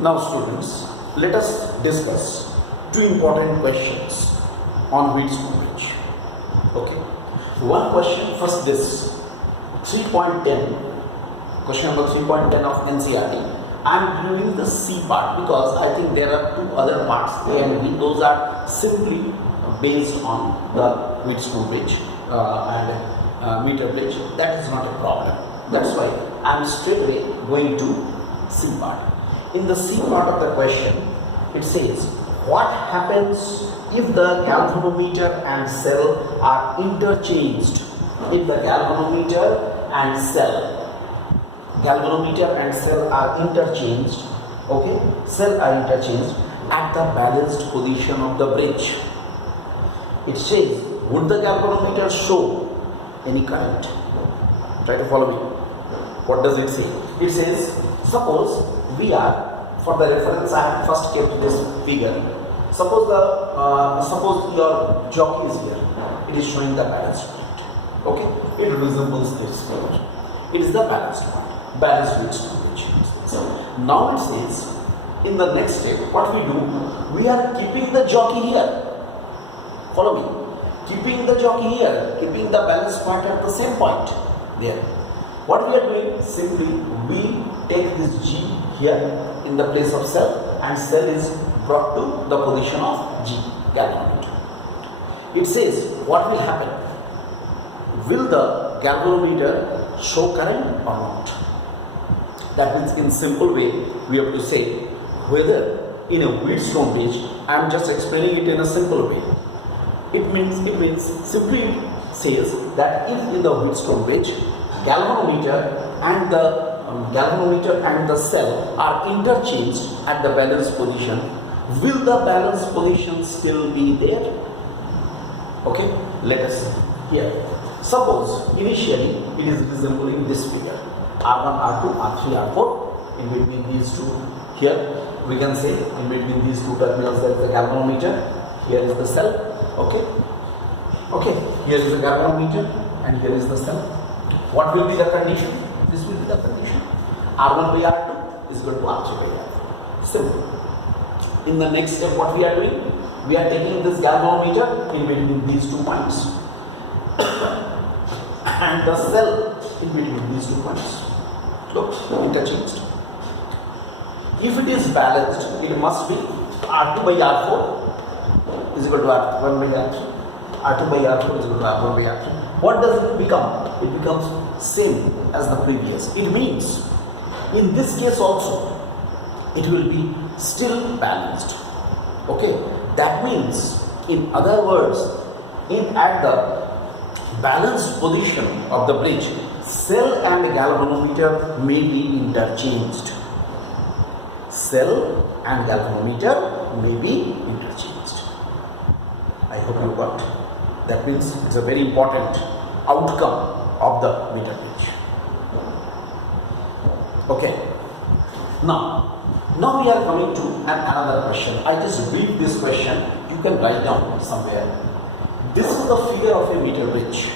Now students, let us discuss two important questions on Wheatstone Bridge. Okay. One question, first this 3.10, question number 3.10 of NCERT. I am doing the C part because I think there are two other parts, A and B. Those are simply based on the Wheatstone Bridge and Metre Bridge. That is not a problem. That's why I am straight away going to C part. In the C part of the question, it says, what happens if the galvanometer and cell are interchanged? If the galvanometer and cell are interchanged, okay, cell are interchanged at the balanced position of the bridge. It says, would the galvanometer show any current? Try to follow me. What does it say? It says, suppose we are, for the reference I have first kept this figure. Suppose your jockey is here. It is showing the balanced point. Okay, it resembles this figure. It is the balanced point, balanced Wheatstone Bridge. Now it says, in the next step, what we do, we are keeping the jockey here. Follow me. Keeping the jockey here, keeping the balanced point at the same point there. What we are doing, simply we take this G here in the place of cell, and cell is brought to the position of G, galvanometer. It says, what will happen? Will the galvanometer show current or not? That means in simple way, we have to say whether in a Wheatstone Bridge, I am just explaining it in a simple way. It means simply says that if in the Wheatstone Bridge, galvanometer and the cell are interchanged at the balanced position, will the balanced position still be there? Okay, let us see here. Suppose initially it is resembling this figure, R1, R2, R3, R4. In between these two, here we can say in between these two terminals there is the galvanometer, here is the cell. Okay, here is the galvanometer and here is the cell. What will be the condition? This will be the condition. R1 by R2 is equal to R3 by R4. Simple. In the next step, what we are doing? We are taking this galvanometer in between these 2 points and the cell in between these 2 points. Look, interchanged. If it is balanced, it must be R2 by R4 is equal to R1 by R3. R2 by R4 is equal to R1 by R3. What does it become? It becomes same as the previous. It means in this case also it will be still balanced. Okay, that means in other words, at the balanced position of the bridge, cell and galvanometer may be interchanged. Cell and galvanometer may be interchanged. I hope you got. That means it's a very important outcome of the Metre Bridge. Okay. Now we are coming to another question. I just read this question. You can write down somewhere. This is the figure of a Metre Bridge.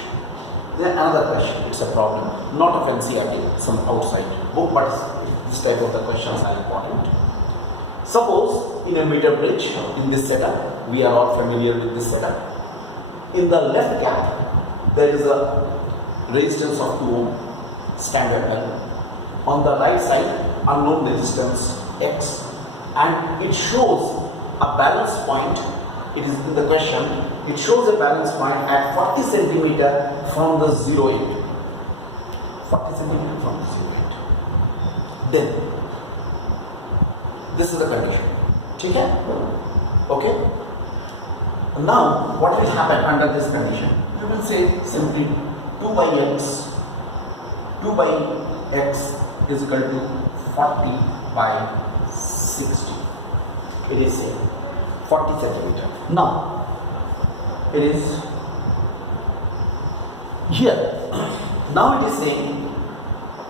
Then another question. It's a problem, not of NCERT, some outside book, but this type of the questions are important. Suppose in a Metre Bridge, in this setup, we are all familiar with this setup. In the left gap, there is a resistance of 2 ohm, standard L. On the right side, unknown resistance X, and it shows a balance point. It is in the question, it shows a balance point at 40 centimeter from the 0 end. 40 centimeter from the 0 end. Then, this is the condition. Okay? Now, what will happen under this condition? You will say simply 2 by x is equal to 40 by 60. It is say 40 centimeter. Now, it is here. Now it is saying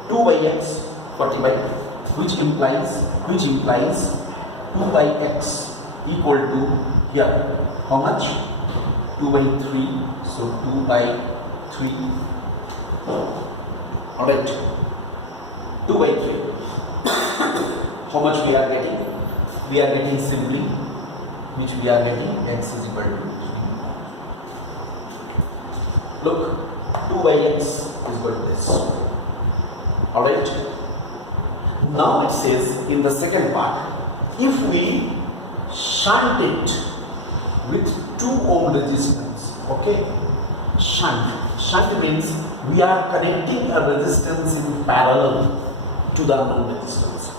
2 by x 40 by, which implies 2 by x equal to here. How much? 2 by 3. So 2 by 3. Alright. 2 by 3. how much we are getting? We are getting simply, which we are getting x is equal to 3. Look, 2 by x is equal to this. Alright. Now it says in the second part, if we shunt it with 2 ohm resistance, okay? Shunt means we are connecting a resistance in parallel to the unknown resistance.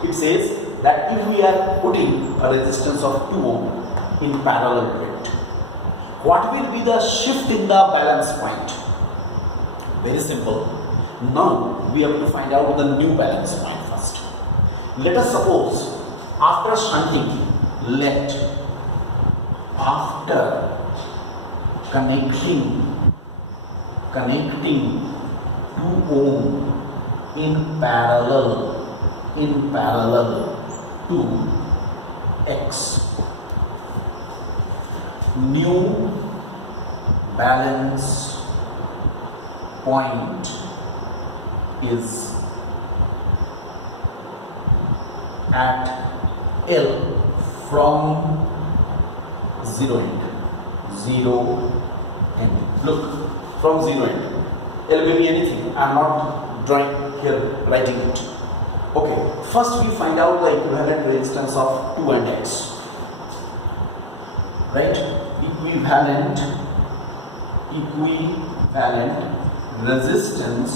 It says that if we are putting a resistance of 2 ohm in parallel to it, what will be the shift in the balance point? Very simple. Now we have to find out the new balance point first. Let us suppose after shunting, after connecting 2 ohm in parallel to x, new balance point is at L from 0 end. Look, from 0 end. L may be anything. I am not drawing here, writing it. Okay, first we find out the equivalent resistance of 2 and x. Right? Equivalent resistance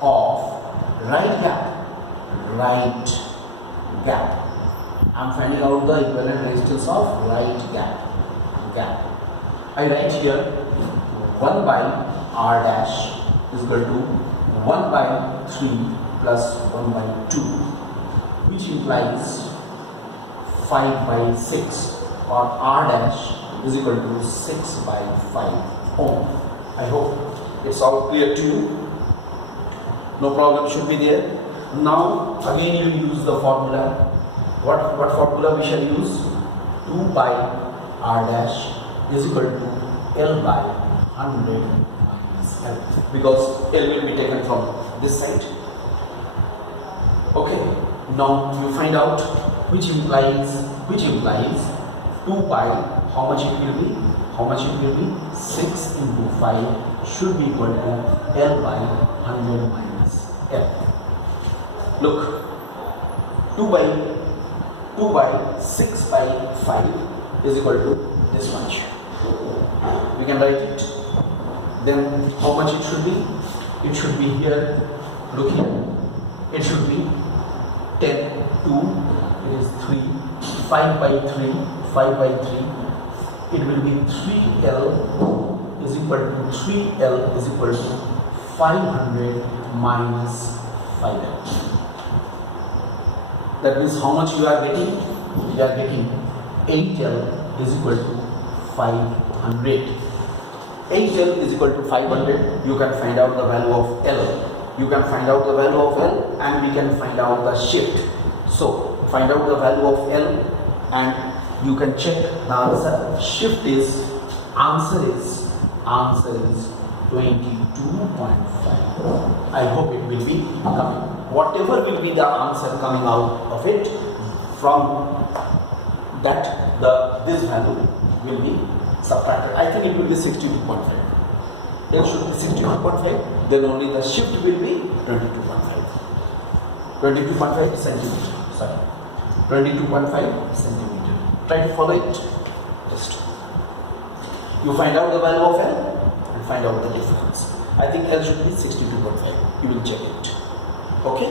of right gap. I am finding out the equivalent resistance of right gap. I write here 1 by r dash is equal to 1 by 3 plus 1 by 2, which implies 5 by 6, or r dash is equal to 6 by 5 ohm. I hope it's all clear to you. No problem should be there. Now again you use the formula. What formula we shall use? 2 by r dash is equal to L by 100 minus L, because L will be taken from this side. Okay, now you find out which implies 2 by how much it will be? 6 into 5 should be equal to L by 100 minus L. Look, 2 by 6 by 5 is equal to this much. We can write it. Then how much it should be? It should be here. Look here. It should be 10, 2, it is 3, 5 by 3, 5 by 3. It will be 3L is equal to 500 minus 5L. That means how much you are getting? We are getting 8L is equal to 500. 8L is equal to 500. You can find out the value of L. You can find out the value of L, and we can find out the shift. So find out the value of L and you can check the answer. Shift is, answer is 22.5. I hope it will be coming. Whatever will be the answer coming out of it, from that this value will be subtracted. I think it will be 62.5. It should be 62.5. Then only the shift will be 22.5. 22.5 centimeter. Sorry, 22.5 centimeter. Try to follow it. Just you find out the value of L and find out the difference. I think L should be 62.5. You will check it. Okay.